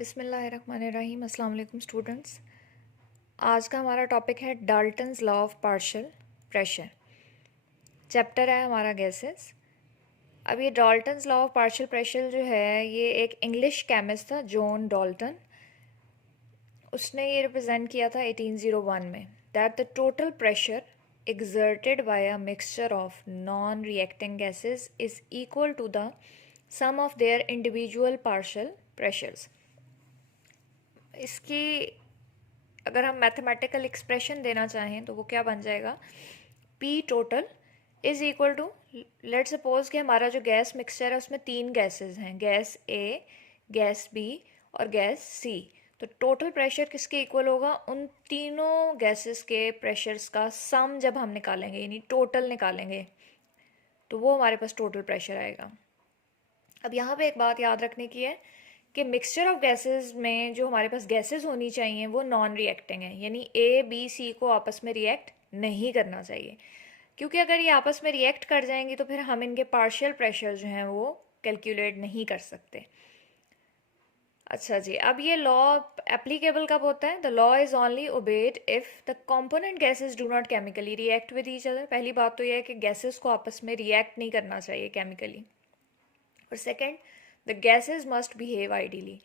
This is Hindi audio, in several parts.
बिस्मिल्लाहिर्रहमानिर्रहीम। अस्सलाम वालेकुम स्टूडेंट्स। आज का हमारा टॉपिक है Dalton's law of partial pressure. Chapter है हमारा गैसेस। अब ये Dalton's law of partial pressure जो है ये एक इंग्लिश केमिस्ट था, जॉन डाल्टन। उसने ये रिप्रेजेंट किया था 1801 में, that the total pressure exerted by a mixture of non-reacting gases is equal to the sum of their individual partial pressures। इसकी अगर हम मैथमेटिकल एक्सप्रेशन देना चाहें तो वो क्या बन जाएगा, P total is equal to, let suppose कि हमारा जो गैस मिक्सचर है उसमें 3 गैसेस हैं, गैस ए, गैस बी और गैस सी। तो टोटल प्रेशर किसके इक्वल होगा, उन तीनों गैसेस के प्रेशर्स का सम जब हम निकालेंगे यानी टोटल निकालेंगे तो वो हमारे पास टोटल प्रेशर आएगा। अब यहाँ पे एक बात याद रखने की है कि मिक्सचर ऑफ गैसेस में जो हमारे पास गैसेस होनी चाहिए वो नॉन रिएक्टिंग है, यानी ए बी सी को आपस में रिएक्ट नहीं करना चाहिए, क्योंकि अगर ये आपस में रिएक्ट कर जाएंगी तो फिर हम इनके पार्शियल प्रेशर जो हैं वो कैलकुलेट नहीं कर सकते। अच्छा जी, अब ये लॉ एप्लीकेबल कब होता है, the law is only obeyed if the component gases do not chemically react with each other. पहली बात तो यह है कि गैसेस को आपस में रिएक्ट नहीं करना चाहिए केमिकली, और second the gases must behave ideally,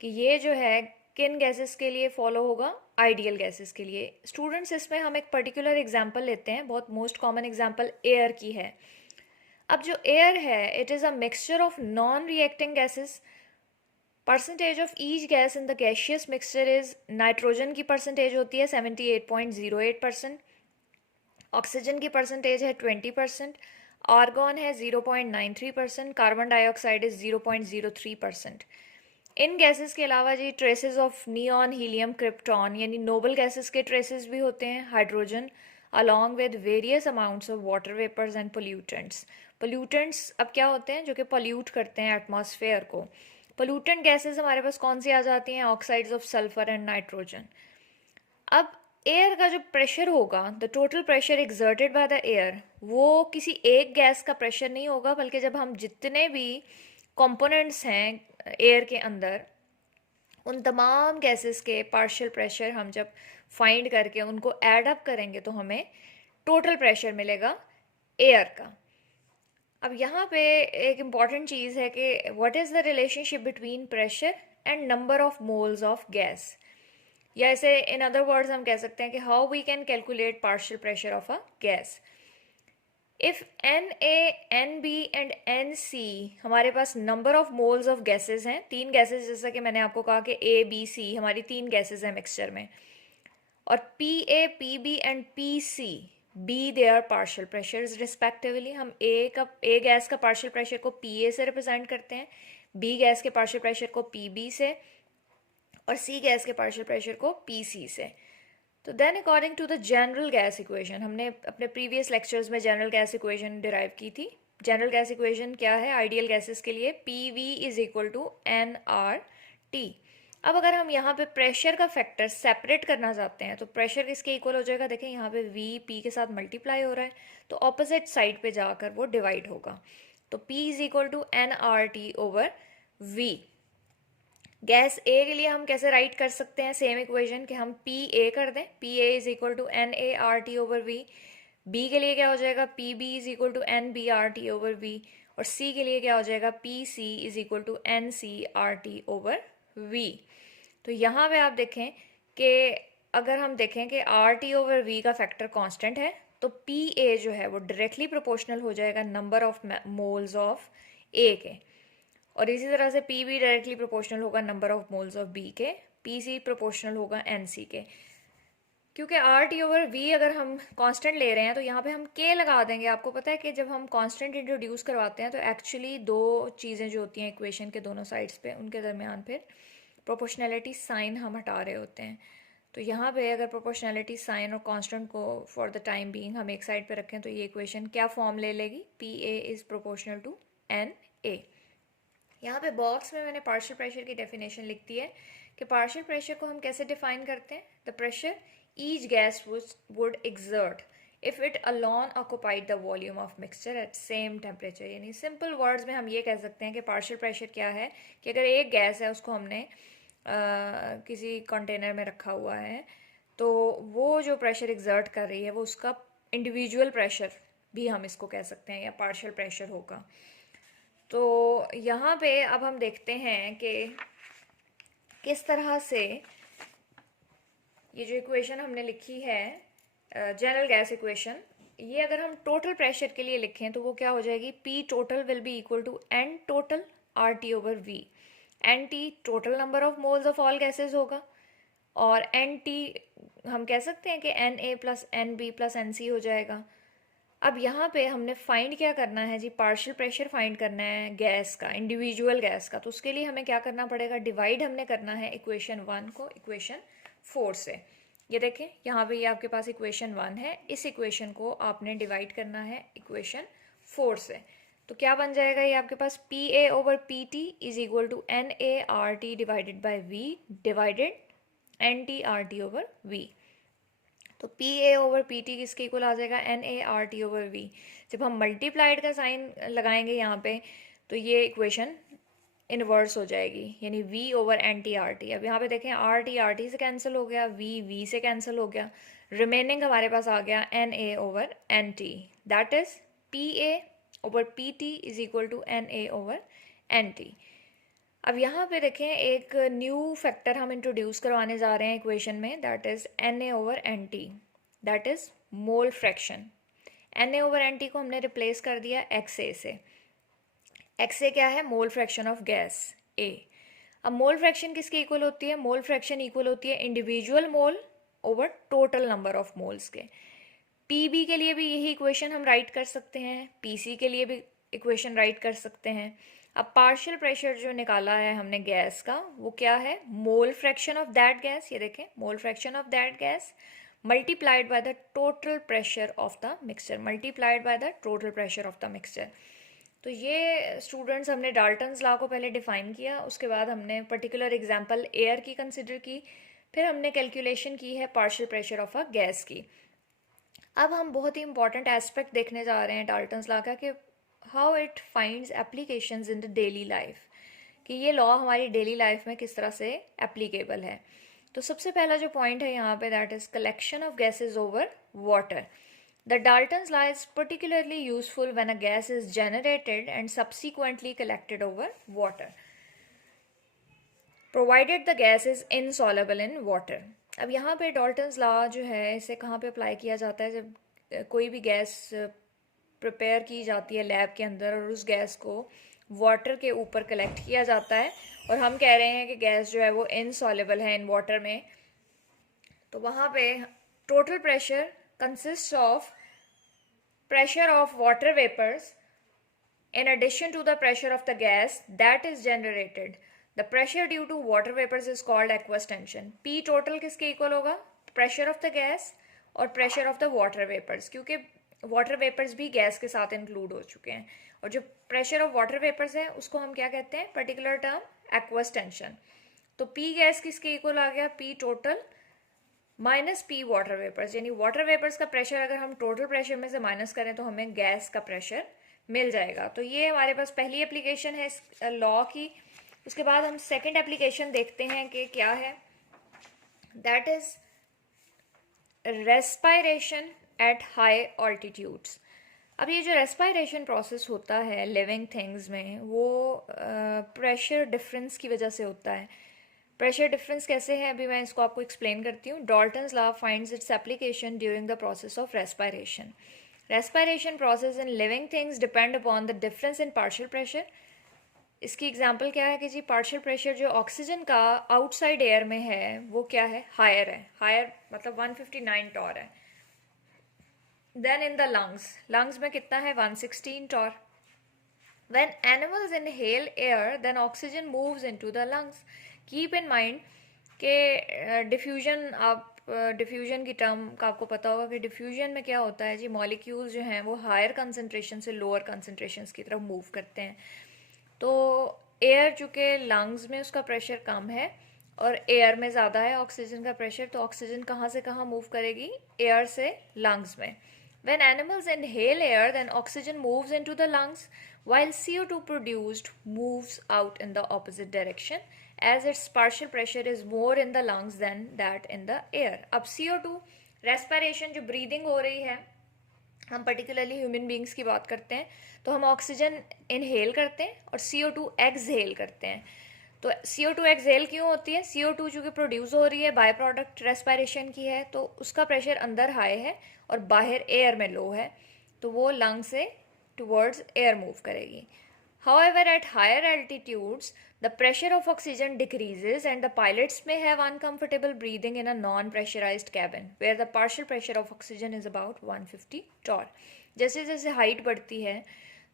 कि ये जो है किन गैसेस के लिए फॉलो होगा, आइडियल गैसेस के लिए। स्टूडेंट्स इसमें हम एक पर्टिकुलर एग्जांपल लेते हैं, बहुत मोस्ट कॉमन एग्जांपल एयर की है। अब जो एयर है it is a mixture of non reacting gases. Percentage of each gas in the gaseous mixture is, nitrogen की परसेंटेज होती है 78.08%, ऑक्सीजन की परसेंटेज है 20%, आर्गॉन है 0.93%, कार्बन डाइऑक्साइड इज 0.03%। इन गैसेस के अलावा जी traces of neon, helium, krypton यानी नोबल गैसेस के ट्रेसेस भी होते हैं, hydrogen, along with various amounts of water vapours and pollutants. Pollutants अब क्या होते हैं, जो कि पोल्यूट करते हैं एटमॉस्फेयर को। पोल्यूटेंट गैसेस हमारे पास कौन सी आ जाती हैं, oxides of sulphur and nitrogen. अब एयर का जो प्रेशर होगा, the total pressure exerted by the air, वो किसी एक गैस का प्रेशर नहीं होगा, बल्कि जब हम जितने भी कंपोनेंट्स हैं एयर के अंदर उन तमाम गैसेस के पार्शियल प्रेशर हम जब फाइंड करके उनको ऐड अप करेंगे तो हमें टोटल प्रेशर मिलेगा एयर का। अब यहाँ पे एक इम्पॉर्टेंट चीज़ है कि what is the relationship between pressure and number of moles of gas, या ऐसे इन अदर वर्ड्स हम कह सकते हैं कि how we can calculate partial pressure of a gas. If N A, N B and N C हमारे पास number of moles of gases हैं, 3 गैसेस, जैसा कि मैंने आपको कहा कि ए बी सी हमारी 3 गैसेस हैं मिक्सचर में, और P A, P B and P C be they are partial pressures respectively. हम ए गैस का पार्शियल प्रेशर को पी ए से रिप्रेजेंट करते हैं, बी गैस के पार्शियल प्रेशर को पी बी से, और सी गैस के पार्शियल प्रेशर को पी सी से। तो then according to the general gas equation, हमने अपने प्रीवियस लेक्चर्स में जनरल गैस इक्वेशन डिराइव की थी। जनरल गैस इक्वेशन क्या है आइडियल गैसेस के लिए, P V is equal to N R T. अब अगर हम यहाँ पे प्रेशर का फैक्टर सेपरेट करना चाहते हैं तो प्रेशर किसके इक्वल हो जाएगा, देखें यहाँ पे वी पी के साथ मल्टीप्लाई हो रहा है तो ऑपोजिट साइड पे जाकर वो डिवाइड होगा। तो P is equal to N R T over V. Gas A के लिए हम कैसे राइट कर सकते हैं सेम इक्वेशन, कि हम पी ए कर दें, P A is equal to N A R T over V. B के लिए क्या हो जाएगा, P B is equal to N B R T over V, और सी के लिए क्या हो जाएगा, P C is equal to N C R T over V. तो यहाँ पे आप देखें कि अगर हम देखें कि आर टी ओवर वी का फैक्टर कांस्टेंट है तो पी ए जो है वो डायरेक्टली प्रोपोर्शनल हो जाएगा number of moles of A के, और इसी तरह से पी बी डायरेक्टली प्रोपोर्शनल होगा number of moles of B के, पी सी प्रोपोर्शनल होगा एन सी के। क्योंकि आर टी ओवर वी अगर हम कांस्टेंट ले रहे हैं तो यहाँ पे हम के लगा देंगे। आपको पता है कि जब हम कांस्टेंट इंट्रोड्यूस करवाते हैं तो एक्चुअली 2 चीज़ें जो होती हैं इक्वेशन के दोनों साइड्स पे, उनके दरमियान फिर प्रोपोर्शनैलिटी साइन हम हटा रहे होते हैं। तो यहाँ पे अगर प्रोपोर्शनैलिटी साइन और कांस्टेंट को फॉर द टाइम बीइंग हम एक साइड पे रखें तो ये इक्वेशन क्या फॉर्म ले लेगी, P A is proportional to N A. यहाँ पे बॉक्स में मैंने पार्शियल प्रेशर की डेफिनेशन लिख दी है कि पार्शियल प्रेशर को हम कैसे डिफाइन करते हैं, the pressure each gas would exert if it alone occupied the volume of mixture eight same temperature. यानी सिंपल वर्ड्स में हम ये कह सकते हैं कि पार्शियल प्रेशर क्या है कि अगर एक गैस है उसको हमने किसी कंटेनर में रखा हुआ है, तो वो जो प्रेशर एग्जर्ट कर रही है वो उसका इंडिविजुअल प्रेशर भी हम इसको कह सकते हैं, या पार्शियल प्रेशर होगा। तो यहाँ पे अब हम देखते हैं कि किस तरह से ये जो इक्वेशन हमने लिखी है, जनरल गैस इक्वेशन, ये अगर हम टोटल प्रेशर के लिए लिखें तो वो क्या हो जाएगी, P total will be equal to N total RT over V। NT total number of moles of all gases होगा, और NT हम कह सकते हैं कि Na plus NB plus NC हो जाएगा। अब यहाँ पे हमने फाइंड क्या करना है जी, पार्शियल प्रेशर फाइंड करना है गैस का, इंडिविजुअल गैस का। तो उसके लिए हमें क्या करना पड़ेगा, डिवाइड हमने करना है इक्वेशन 1 को इक्वेशन 4 से। ये देखें यहाँ पे ये आपके पास इक्वेशन 1 है, इस इक्वेशन को आपने डिवाइड करना है इक्वेशन 4 से। तो क्या बन जाएगा ये आपके पास, P A over P T is equal to N A R T divided by V divided N T R T over V. तो P A over P T किसके इक्वल आ जाएगा, N A R T over V. जब हम मल्टीप्लाइड का साइन लगाएंगे यहाँ पे तो ये इक्वेशन इनवर्स हो जाएगी, यानी v over N T R T. अब यहाँ पे देखें आर टी से कैंसिल हो गया, v से कैंसिल हो गया, रिमेनिंग हमारे पास आ गया N A over N T, that is P A over P T is equal to N A over N T. अब यहाँ पे देखें एक न्यू फैक्टर हम इंट्रोड्यूस करवाने जा रहे हैं इक्वेशन में, that is N A over N T, that is mole fraction. N A over N T को हमने रिप्लेस कर दिया एक्स ए से। एक्स ए क्या है, मोल फ्रैक्शन ऑफ गैस ए। अब मोल फ्रैक्शन किसकी इक्वल होती है, मोल फ्रैक्शन इक्वल होती है individual mole over total number of moles के। पी बी के लिए भी यही इक्वेशन हम राइट कर सकते हैं, पी सी के लिए भी इक्वेशन राइट कर सकते हैं। अब पार्शियल प्रेशर जो निकाला है हमने गैस का, वो क्या है, mole fraction of that gas, ये देखें mole fraction of that gas multiplied by the total pressure of the mixture, multiplied by the total pressure of the mixture. तो ये स्टूडेंट्स हमने डाल्टन्स लॉ को पहले डिफाइन किया, उसके बाद हमने पर्टिकुलर एग्जांपल एयर की कंसिडर की, फिर हमने कैलकुलेशन की है partial pressure of a gas की। अब हम बहुत ही इंपॉर्टेंट एस्पेक्ट देखने जा रहे हैं डाल्टन्स लॉ का, कि how it finds applications in the daily life, कि ये लॉ हमारी डेली लाइफ में किस तरह से एप्लीकेबल है। तो सबसे पहला जो पॉइंट है यहाँ पे, that is collection of gases over water. The Dalton's law is particularly useful when a gas is generated and subsequently collected over water, provided the gas is insoluble in water. अब यहाँ पे Dalton's law जो है इसे कहाँ पे अप्लाई किया जाता है, जब कोई भी गैस प्रिपेयर की जाती है लैब के अंदर और उस गैस को वाटर के ऊपर कलेक्ट किया जाता है और हम कह रहे हैं कि गैस जो है वो इनसॉल्युबल है इन वाटर में, तो वहाँ पे total pressure consists of pressure of water vapors in addition to the pressure of the gas that is generated. The pressure due to water vapors is called aqueous tension. P total किसके इक्वल होगा, pressure of the gas और pressure of the water vapors, क्योंकि water vapors भी गैस के साथ इंक्लूड हो चुके हैं, और जो pressure of water vapors है उसको हम क्या कहते हैं, पर्टिकुलर टर्म aqueous tension। तो P गैस किसके इक्वल आ गया, P total minus P water vapours, यानी वाटर वेपर्स का प्रेशर अगर हम टोटल प्रेशर में से माइनस करें तो हमें गैस का प्रेशर मिल जाएगा। तो ये हमारे पास पहली एप्लीकेशन है इस लॉ की। उसके बाद हम सेकंड एप्लीकेशन देखते हैं कि क्या है, that is respiration at high altitudes. अब ये जो रेस्पायरेशन प्रोसेस होता है लिविंग थिंग्स में, वो प्रेशर डिफरेंस की वजह से होता है। प्रेशर डिफरेंस कैसे है, अभी मैं इसको आपको एक्सप्लेन करती हूँ। Dalton's law finds its application during the process of respiration. Respiration process in living things depend upon the difference in partial pressure. इसकी एग्जांपल क्या है कि जी पार्शियल प्रेशर जो ऑक्सीजन का आउटसाइड एयर में है वो क्या है, हायर है, हायर मतलब 159 टॉर है। देन इन द लंग्स में कितना है, 116 Tor. When animals inhale air, then oxygen moves into the lungs. Keep in mind कि डिफ्यूजन, आप डिफ्यूजन की टर्म का आपको पता होगा कि डिफ्यूजन में क्या होता है जी, मॉलिक्यूल्स जो हैं वो हायर कंसनट्रेशन से लोअर कंसनट्रेशन की तरफ मूव करते हैं। तो एयर चूँकि लंग्स में उसका प्रेशर कम है और एयर में ज़्यादा है ऑक्सीजन का प्रेशर, तो ऑक्सीजन कहाँ से कहाँ मूव करेगी, एयर से लंग्स में। When animals inhale air, then oxygen moves into the lungs. while CO2 produced moves out in the opposite direction as its partial pressure is more in the lungs than that in the air. अब CO2 रेस्पिरेशन जो ब्रीदिंग हो रही है, हम पर्टिकुलरली ह्यूमन बींग्स की बात करते हैं, तो हम ऑक्सीजन इनहेल करते हैं और CO2 एक्सहेल करते हैं. तो CO2 एक्सहेल क्यों होती है? CO2 चूँकि प्रोड्यूस हो रही है, बाय प्रोडक्ट रेस्पिरेशन की है, तो उसका प्रेशर अंदर हाई है और बाहर एयर में लो है, तो वो लंग से टुवर्ड्स एयर मूव करेगी. However, at higher altitudes, the pressure of oxygen decreases and the pilots may have uncomfortable breathing in a non-pressurized cabin, where the partial pressure of oxygen is about 150 torr. जैसे जैसे हाइट बढ़ती है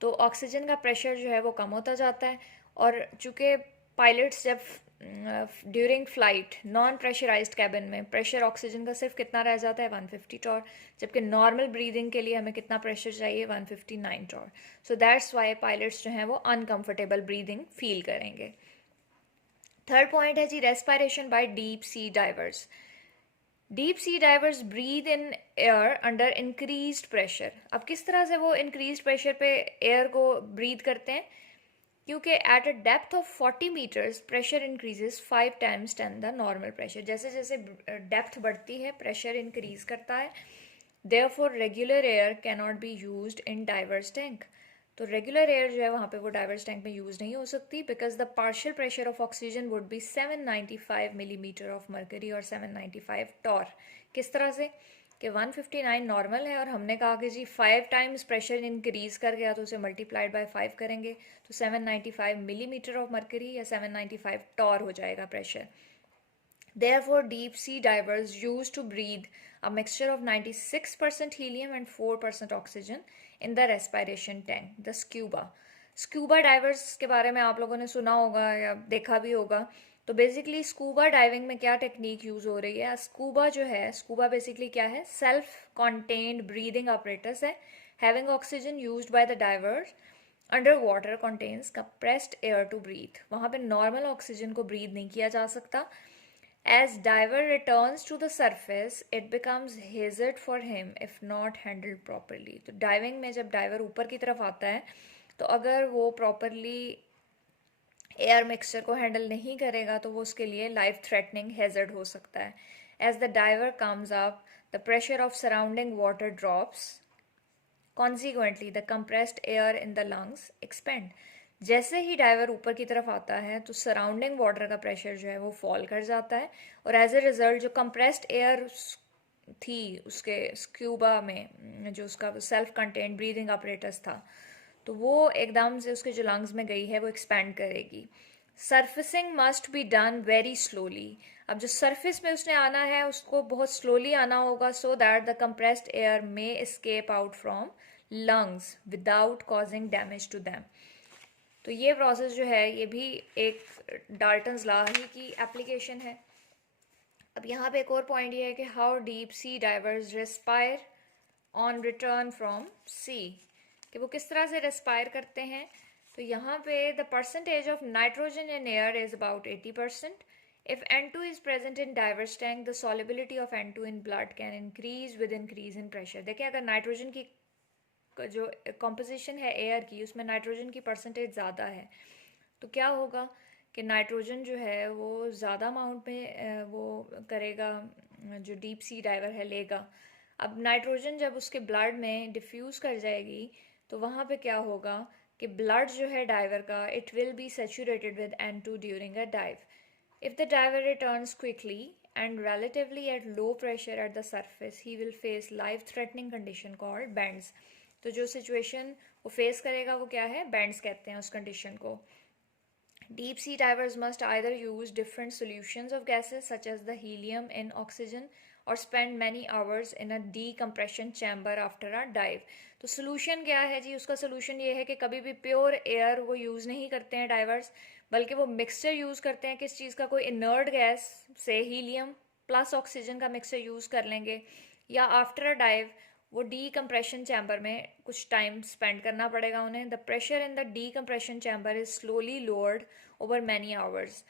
तो ऑक्सीजन का प्रेशर जो है वो कम होता जाता है, और चूँकि पायलट्स जब during flight non pressurised cabin में प्रेशर ऑक्सीजन का सिर्फ कितना रह जाता है 150 टॉर, जबकि नॉर्मल ब्रीदिंग के लिए हमें कितना प्रेशर चाहिए 159 torr. So that's why pilots जो हैं वो अनकंफर्टेबल ब्रीदिंग फील करेंगे. थर्ड पॉइंट है जी respiration by deep sea divers. Deep sea divers breathe in air under increased pressure. अब किस तरह से वो इंक्रीज्ड प्रेशर पे एयर को ब्रीद करते हैं? क्योंकि at a depth of 40 metres pressure increases 5 times than the normal pressure. जैसे जैसे डेप्थ बढ़ती है प्रेशर इंक्रीज करता है. Therefore regular air can not be used in diverse tank. तो रेगुलर एयर जो है वहाँ पे वो डाइवर्स टैंक में यूज नहीं हो सकती, because the partial pressure of oxygen would be 795 millimetre of mercury और 795 टॉर. किस तरह से कि 159 नॉर्मल है और हमने कहा कि जी 5 टाइम्स प्रेशर इंक्रीज कर गया तो उसे मल्टीप्लाइड बाय 5 करेंगे तो 795 मिलीमीटर ऑफ मर्करी या 795 टॉर हो जाएगा pressure. Therefore, deep sea divers used to breathe a mixture of 96% helium and 4% oxygen in the respiration tank, the scuba. Scuba divers के बारे में आप लोगों ने सुना होगा या देखा भी होगा. तो बेसिकली स्कूबा डाइविंग में क्या टेक्निक यूज हो रही है? स्कूबा जो है, स्कूबा बेसिकली क्या है? सेल्फ कॉन्टेन्ड ब्रीदिंग ऑपरेटस है, having oxygen used by the divers under water contains compressed air to breathe. वहाँ पे नॉर्मल ऑक्सीजन को ब्रीथ नहीं किया जा सकता. As diver returns to the surface, it becomes hazard for him if not handled properly. तो डाइविंग में जब डाइवर ऊपर की तरफ आता है तो अगर वो प्रॉपरली एयर मिक्सचर को हैंडल नहीं करेगा तो वो उसके लिए लाइफ थ्रेटनिंग हैजर्ड हो सकता है. As the diver comes up, the pressure of surrounding water drops. Consequently, the compressed air in the lungs expand. जैसे ही डाइवर ऊपर की तरफ आता है तो सराउंडिंग वाटर का प्रेशर जो है वो फॉल कर जाता है, और एज ए रिजल्ट जो कंप्रेस्ड एयर थी उसके स्क्यूबा में, जो उसका सेल्फ कंटेन्ड ब्रीदिंग अपरेटस था, तो वो एकदम से उसके जो लंग्स में गई है वो एक्सपैंड करेगी. Surfacing must be done very slowly. अब जो सरफेस में उसने आना है उसको बहुत स्लोली आना होगा, so that the compressed air may escape out from lungs without causing damage to them. तो ये प्रोसेस जो है ये भी एक डाल्टन्स लॉ ही की एप्लीकेशन है. अब यहाँ पे एक और पॉइंट ये है कि how deep sea divers respire on return from sea, कि वो किस तरह से रेस्पायर करते हैं. तो यहाँ पे the percentage of nitrogen in air is about 80%. If N2 is present in diverse tank the solubility of N2 in blood can increase with increase in pressure. देखिए अगर नाइट्रोजन की जो कॉम्पोजिशन है एयर की उसमें नाइट्रोजन की परसेंटेज ज़्यादा है तो क्या होगा कि नाइट्रोजन जो है वो ज़्यादा अमाउंट में वो करेगा, जो डीप सी डाइवर है लेगा. अब नाइट्रोजन जब उसके ब्लड में डिफ्यूज़ कर जाएगी तो वहाँ पे क्या होगा कि ब्लड जो है डाइवर का it will be saturated with N2 during a dive. If the diver returns quickly and relatively at low pressure at the surface, he will face life-threatening condition called bends. तो जो सिचुएशन वो फेस करेगा वो क्या है? बैंड्स कहते हैं उस कंडीशन को. Deep sea divers must either use different solutions of gases such as the helium in oxygen और spend many hours in a decompression chamber after a dive. तो सोल्यूशन क्या है जी? उसका सोल्यूशन ये है कि कभी भी प्योर एयर वो यूज़ नहीं करते हैं डाइवर्स, बल्कि वो मिक्सचर यूज़ करते हैं. किस चीज़ का? कोई इनर्ट गैस से हीलियम प्लस ऑक्सीजन का मिक्सचर यूज़ कर लेंगे, या आफ्टर अ डाइव वो डीकम्प्रेशन चैम्बर में कुछ टाइम स्पेंड करना पड़ेगा उन्हें. The pressure in the decompression chamber is slowly lowered over many hours.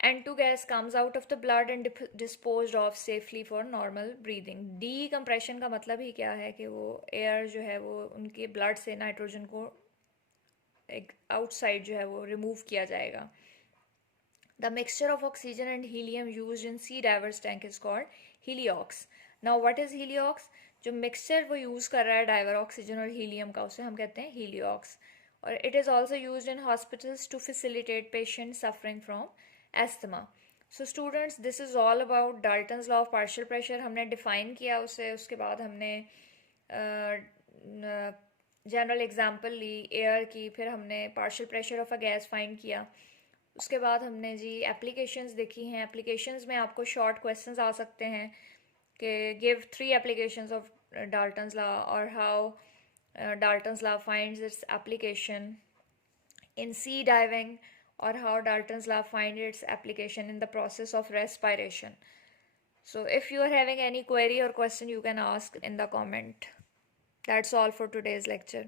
N2 gas comes out of the blood and disposed of safely for normal breathing. Decompression का मतलब ही क्या है कि वो एयर जो है वो उनके ब्लड से नाइट्रोजन को एक आउटसाइड जो है वो रिमूव किया जाएगा. The mixture of oxygen and helium used in sea divers tank is called heliox. Now what is heliox? जो मिक्सचर वो यूज़ कर रहा है डाइवर ऑक्सीजन और हीलियम का, उसे हम कहते हैं हीलियोक्स. और it is also use in hospitals to facilitate patient suffering from asthma. So students, this is all about Dalton's law of partial pressure. हमने डिफाइन किया उसे, उसके बाद हमने जनरल एग्जांपल ली एयर की, फिर हमने partial pressure of a gas find किया. उसके बाद हमने जी एप्लीकेशंस देखी हैं. एप्लीकेशंस में आपको शॉर्ट क्वेश्चंस आ सकते हैं कि give 3 applications of Dalton's law और how Dalton's law finds its application in sea diving, और how Dalton's law find its application in the process of respiration. So if you are having any query or question, you can ask in the comment. That's all for today's lecture.